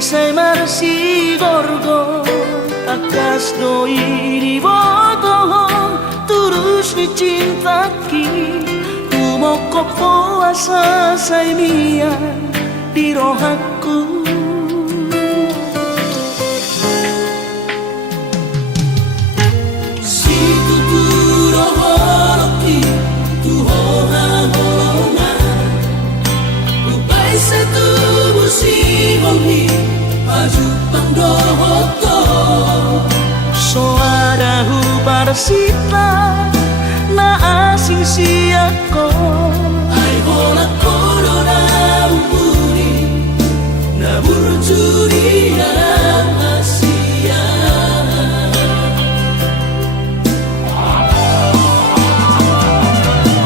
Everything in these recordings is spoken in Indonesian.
Isa'y marsigorgo takas do iribodohon tulus ni cintaki tumoko puasa say mia di rohaku. Si tuturo holoki tuhoha holongan ubay sa tubuh si hongi pajupang dohoto soarahu parsita na asing siyako ay hola corona umuri na burjuri asia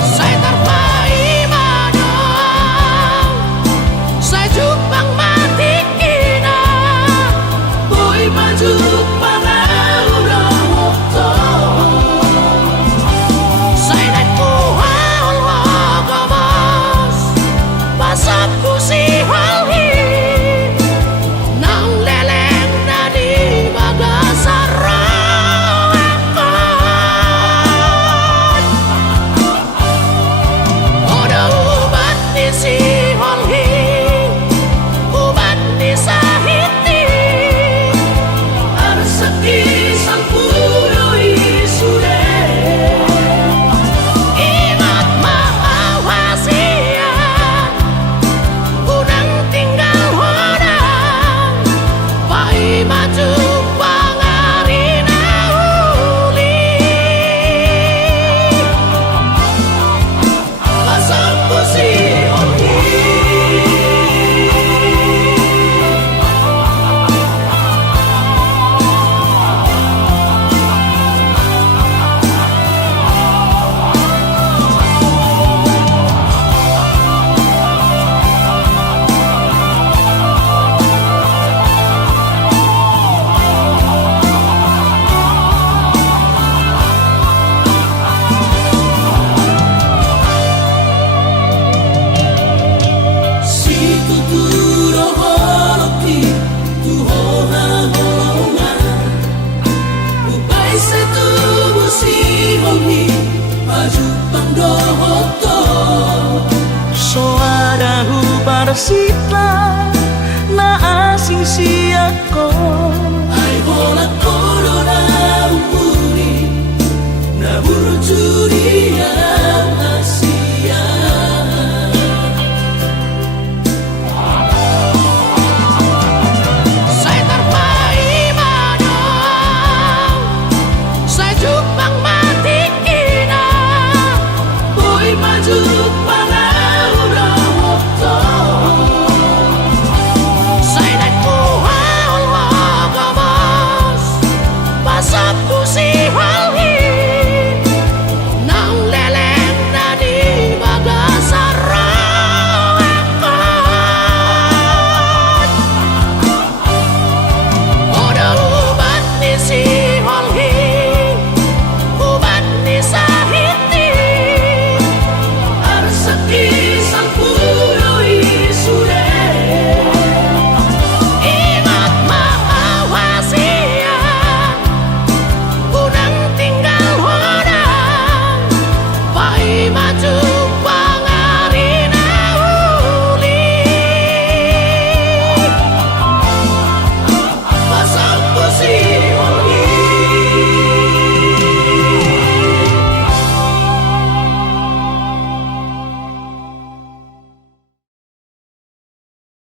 saya terpai madang saya jupang mati kina boy majupang soarahu parsita na asing siyako